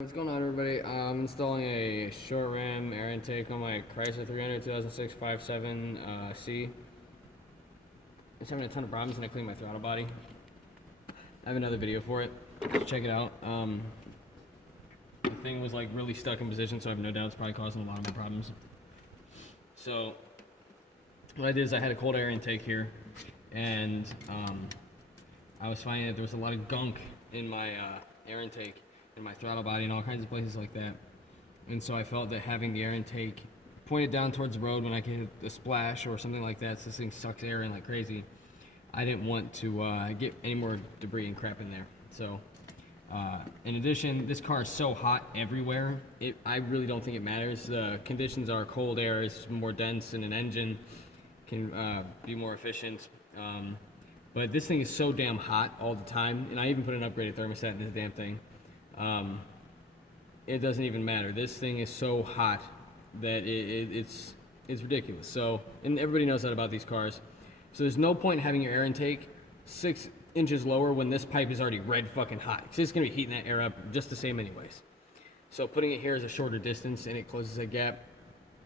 What's going on, everybody? I'm installing a short ram air intake on my Chrysler 300 2006 57C. I'm just having a ton of problems and I cleaned my throttle body. I have another video for it. Check it out. The thing was like really stuck in position, so I have no doubt it's probably causing a lot of my problems. So what I did is I had a cold air intake here, and I was finding that there was a lot of gunk in my air intake, in my throttle body, and all kinds of places like that. And so I felt that having the air intake pointed down towards the road when I could hit a splash or something like that, so this thing sucks air in like crazy, I didn't want to get any more debris and crap in there. So in addition, this car is so hot everywhere, I really don't think it matters. The conditions are cold air is more dense and an engine can be more efficient. But this thing is so damn hot all the time, and I even put an upgraded thermostat in this damn thing. It doesn't even matter. This thing is so hot that it's ridiculous. So, and everybody knows that about these cars. So there's no point in having your air intake 6 inches lower when this pipe is already red fucking hot. Because it's going to be heating that air up just the same anyways. So putting it here is a shorter distance, and it closes that gap,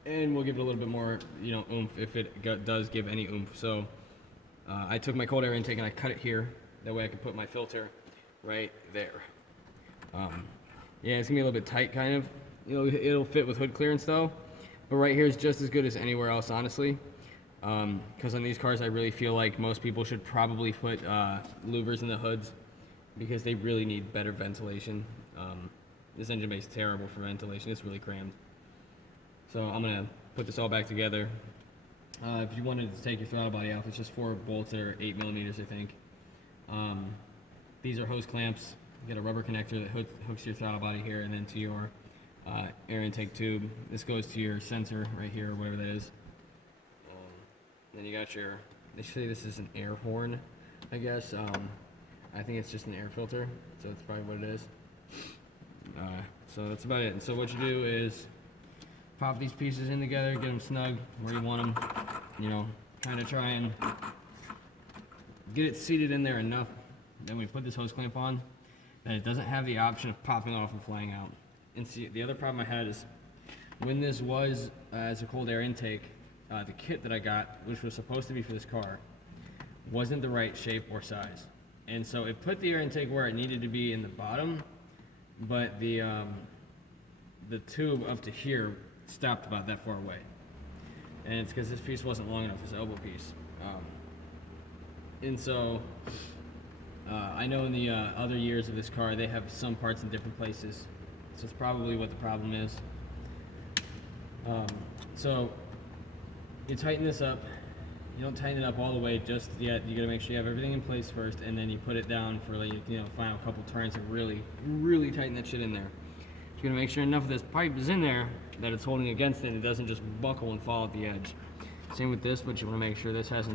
and we'll give it a little bit more, oomph if it does give any oomph. So I took my cold air intake and I cut it here. That way I could put my filter right there. Yeah, it's gonna be a little bit tight, kind of. It'll fit with hood clearance though, but right here is just as good as anywhere else, honestly. Because on these cars, I really feel like most people should probably put louvers in the hoods because they really need better ventilation. This engine bay is terrible for ventilation; it's really crammed. So I'm gonna put this all back together. If you wanted to take your throttle body off, it's just 4 bolts that are 8 millimeters, I think. These are hose clamps. You get a rubber connector that hooks your throttle body here and then to your air intake tube. This goes to your sensor right here, or whatever that is. Then you got they say this is an air horn, I guess. I think it's just an air filter, so that's probably what it is. So that's about it. And so what you do is pop these pieces in together, get them snug where you want them, kind of try and get it seated in there enough. Then we put this hose clamp on, that it doesn't have the option of popping off and flying out. And see, the other problem I had is when this was as a cold air intake, the kit that I got, which was supposed to be for this car, wasn't the right shape or size. And so it put the air intake where it needed to be in the bottom, but the tube up to here stopped about that far away. And it's because this piece wasn't long enough, this elbow piece. And so I know in the other years of this car, they have some parts in different places. So it's probably what the problem is. So you tighten this up. You don't tighten it up all the way just yet. You gotta make sure you have everything in place first, and then you put it down for like, final couple turns and really, really tighten that shit in there. You're gonna make sure enough of this pipe is in there that it's holding against it and it doesn't just buckle and fall at the edge. Same with this, but you wanna make sure this has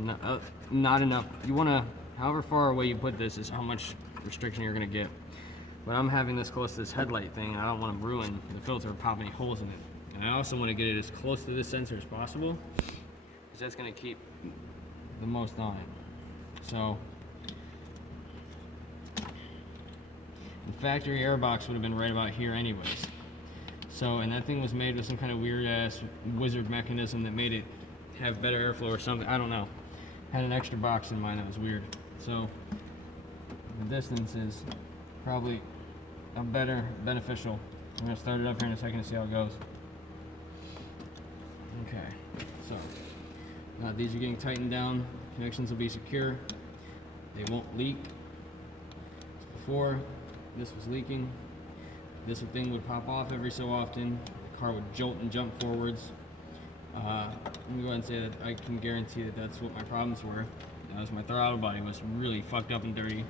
not enough. You wanna, however far away you put this is how much restriction you're gonna get. But I'm having this close to this headlight thing, and I don't want to ruin the filter or pop any holes in it. And I also want to get it as close to this sensor as possible, because that's going to keep the most on it. So the factory airbox would have been right about here anyways. So, and that thing was made with some kind of weird ass wizard mechanism that made it have better airflow or something. I don't know. Had an extra box in mine that was weird. So the distance is probably a better beneficial. I'm gonna start it up here in a second to see how it goes. Okay, so now these are getting tightened down. Connections will be secure. They won't leak. Before, this was leaking. This thing would pop off every so often. The car would jolt and jump forwards. Let me go ahead and say that I can guarantee that that's what my problems were. That was my throttle body was really fucked up and dirty.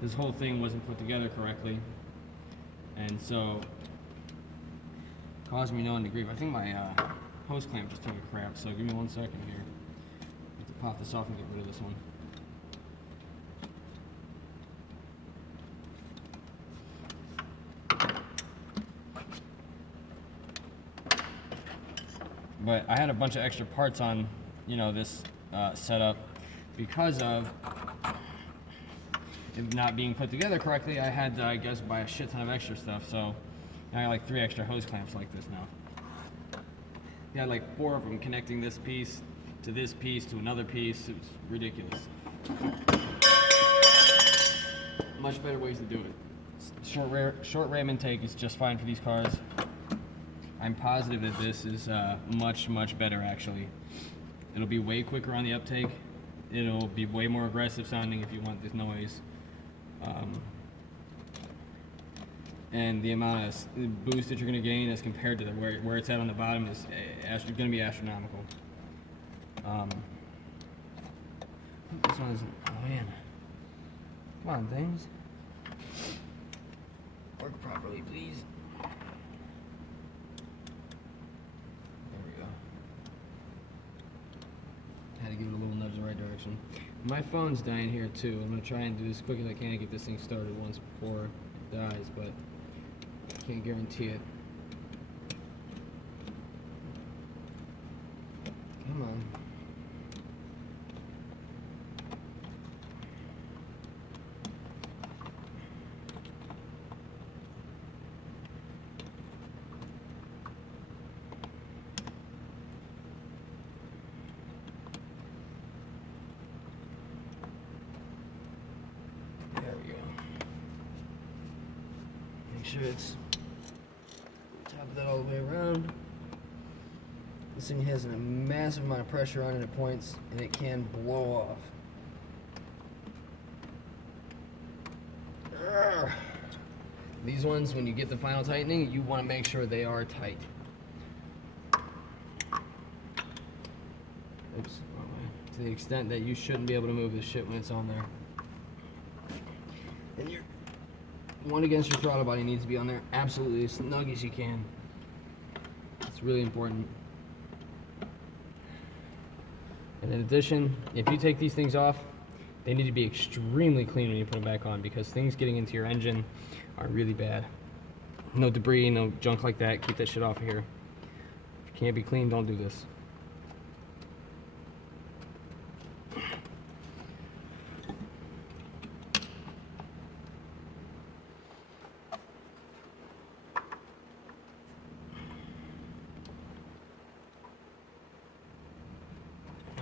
This whole thing wasn't put together correctly, and so caused me no end of grief. I think my hose clamp just took a crap, so give me 1 second here. I have to pop this off and get rid of this one. But I had a bunch of extra parts on, this setup because of it not being put together correctly. I had to, I guess, buy a shit ton of extra stuff. So And I got like 3 extra hose clamps like this now. Got like 4 of them connecting this piece to another piece. It was ridiculous. Much better ways to do it. Short ram intake is just fine for these cars. I'm positive that this is much better actually. It'll be way quicker on the uptake. It'll be way more aggressive sounding if you want this noise. And the amount of boost that you're going to gain as compared to where it's at on the bottom is going to be astronomical. This one isn't. Oh man. Come on, things. Work properly, please. There we go. Had to give it a little nudge in the right direction. My phone's dying here too. I'm going to try and do this as quick as I can to get this thing started once before it dies, but I can't guarantee it. Come on. There we go. Make sure it's top of that all the way around. This thing has a massive amount of pressure on it at points, and it can blow off. Urgh. These ones, when you get the final tightening, you want to make sure they are tight. Oops, wrong way. To the extent that you shouldn't be able to move this shit when it's on there. And your one against your throttle body needs to be on there absolutely as snug as you can. It's really important. And in addition, if you take these things off, they need to be extremely clean when you put them back on, because things getting into your engine are really bad. No debris, no junk like that. Keep that shit off of here. If you can't be clean, don't do this.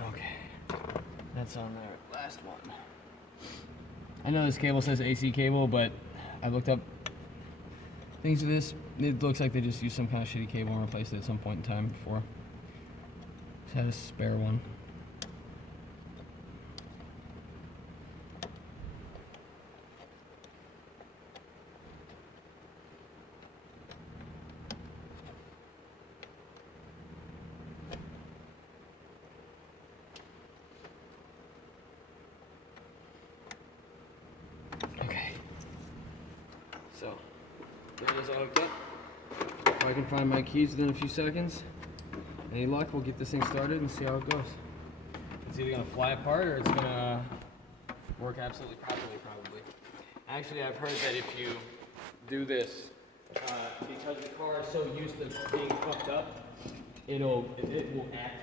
Okay, that's on there. Last one. I know this cable says AC cable, but I looked up things of this. It looks like they just used some kind of shitty cable and replaced it at some point in time before. Just had a spare one. So, there it is all hooked up. If I can find my keys within a few seconds, any luck, we'll get this thing started and see how it goes. It's either going to fly apart or it's going to work absolutely properly, probably. Actually, I've heard that if you do this, because the car is so used to being fucked up, it will act